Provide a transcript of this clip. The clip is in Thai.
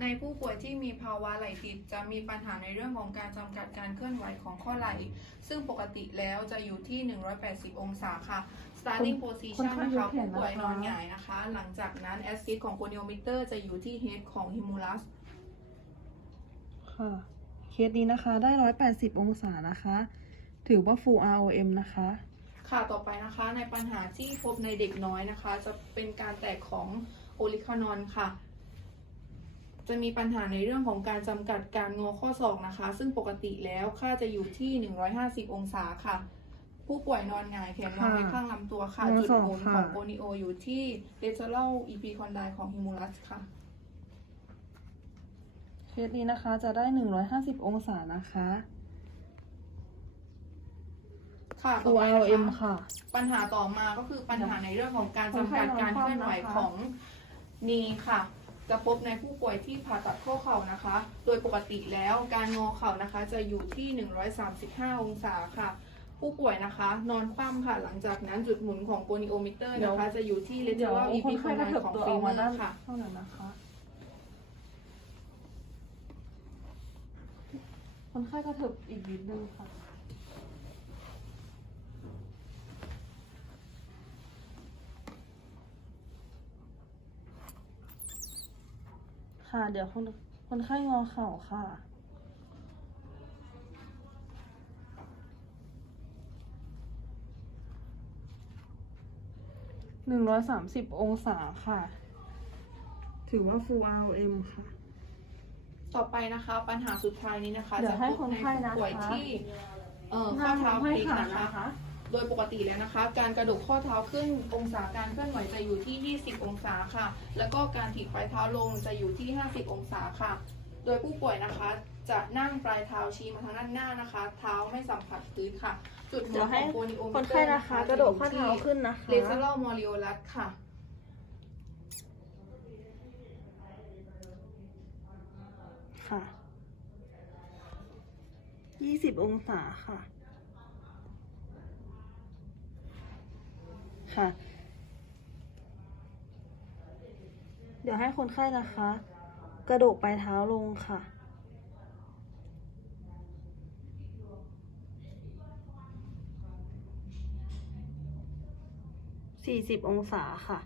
ในผู้ป่วยที่มีภาวะไหล่ติดจะมีปัญหาในเรื่องของการจำกัดการเคลื่อนไหวของข้อไหล่ ซึ่งปกติแล้วจะอยู่ที่ 180 องศาค่ะ starting position คนไข้นะยคะกแขนผู้ป่วยนะคะนอนหงายนะคะ หลังจากนั้น assist ของ goniometer จะอยู่ที่ head ของ humulus ค่ะ เคสนี้นะคะได้ร้อยแปดสิบองศานะคะ ถือว่า full ROM นะคะค่ะต่อไปนะคะในปัญหาที่พบในเด็กน้อยนะคะ จะเป็นการแตกของโอลิคานอนค่ะ จะมีปัญหาในเรื่องของการจำกัดการงอข้อศอกนะคะ ซึ่งปกติแล้วค่าจะอยู่ที่ 150 องศาค่ะ ผู้ป่วยนอนหงายแขนวางไว้ข้างลำตัวค่ะงอจุดศอกหมุนค่ะของโกนิโออยู่ที่ lateral epicondyle ของ humulus ค่ะเคสนี้นะคะจะได้หนึ่งร้อยห้าสิบองศานะคะค่ะต่อ full ไป ROM นะคะค่ะ ปัญหาต่อมาก็คือปัญหาในเรื่องของการจำกัดการเคลื่อนไหวของนีค่ะ จะพบในผู้ป่วยที่ผ่าตัดข้อเข่านะคะ โดยปกติแล้วการงอเข่านะคะจะอยู่ที่ 135 องศาค่ะ ผู้ป่วยนะคะ นอนคว่ำค่ะ หลังจากนั้นจุดหมุนของโกนิโอมิเตอร์เดี๋ยวนะคะ จะอยู่ที่เดี๋ยว lateral คนไข้กระเถิบ epicondyle ของตัวอฟีอกเมมาอด้านร์ค่ะ เท่านั้นนะคะ คนไข้กระเถิบอีกนิดนึงค่ะ ค่ะ เดี๋ยวคนคนไข้งอเข่าค่ะ หนึ่งร้อยสามสิบองศาค่ะ ถือว่า full ROM ค่ะ ต่อไปนะคะ ปัญหาสุดท้ายนี้นะคะ เดี๋ยจะวให้พบคนในไข้ผู้นะคะป่วยที่ เอ่อข้อเท้าพลิกนะคะโดยปกติแล้วนะคะ การกระดกข้อเท้าขึ้นองศาการเคลื่อนไหวจะอยู่ที่ 20 องศาค่ะ แล้วก็การถีบปลายเท้าลงจะอยู่ที่ 50 องศาค่ะ โดยผู้ป่วยนะคะ จะนั่งปลายเท้าชี้มาทางด้านหน้านะคะ เท้าไม่สัมผัสพื้นค่ะ จุดหมุเดี๋นยวขให้องโกนิโอมิคนเตอไข้ร์นะคะ กระโดดข้อเท้าขึ้นนะคะเลเซอร์มอริโอลัสค่ะค่ะยี่สิบองศาค่ะ ค่ะ เดี๋ยวให้คนไข้นะคะ กระโดดปลายเท้าลงค่ะสี่สิบองศาค่ะ